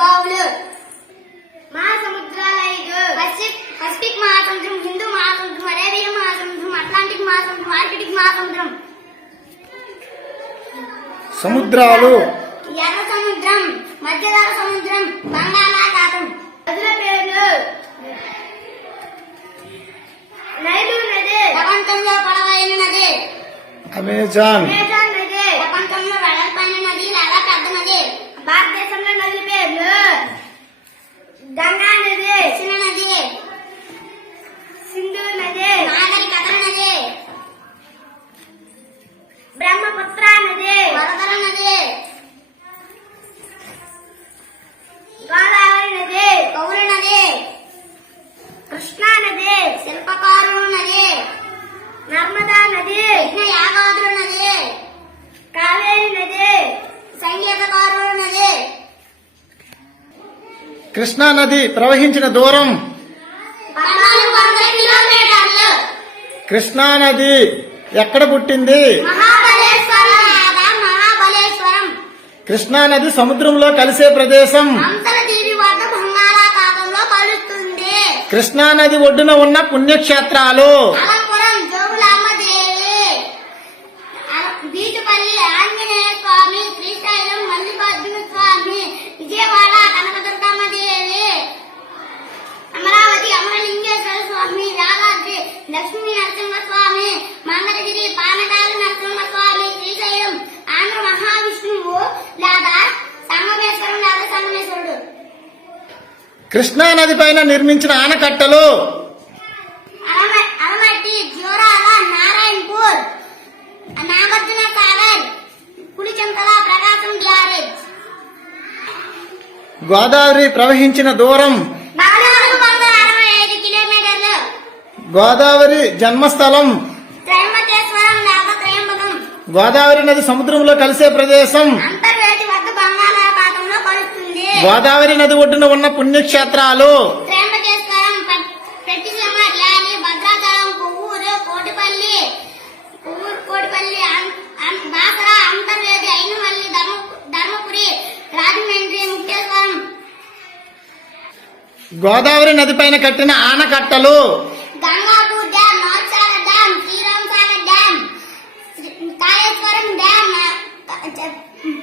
బావులు మహాసముద్రాలు ఐదు పసిఫిక్ పసిఫిక్ మహాసముద్రం హిందూ మహాసముద్రం అరేబియన్ మహాసముద్రం అట్లాంటిక్ మహాసముద్రం ఆర్కిటిక్ మహాసముద్రం సముద్రాలు. ఎర్ర సముద్రం మధ్యధర సముద్రం బంగాళాఖాతం. నదుల పేర్లు. నైలు నది. ప్రపంచంలో పొడవైన నది అమెజాన్ అమెజాన్ నది ప్రపంచంలో వెడల్పైన నది లేదా పెద్ద నది భారతదేశంలో నది పేర్లు గంగా నది కృష్ణ నది సింధు నది నాగరికత నది బ్రహ్మపుత్ర నది వరదల నది గోదావరి నది పౌర నది కృష్ణా నది శిల్పకారుడు నది నర్మదా నది యజ్ఞ యాగాదుల నది కావేరి నది సంగీతకారుడు నది కృష్ణా నది ప్రవహించిన దూరం కృష్ణా నది ఎక్కడ పుట్టింది? కృష్ణా నది సముద్రంలో కలిసే ప్రదేశం. కృష్ణా నది ఒడ్డున ఉన్న పుణ్యక్షేత్రాలు. కృష్ణా నది పైన నిర్మించిన ఆనకట్టలు. గోదావరి ప్రవహించిన దూరం. గోదావరి జన్మస్థలం. గోదావరి నది సముద్రంలో కలిసే ప్రదేశం. గోదావరి నది ఒడ్డున ఉన్న పుణ్యక్షేత్రాలు. గోదావరి నది పైన కట్టిన ఆనకట్టలు. డ్యామ్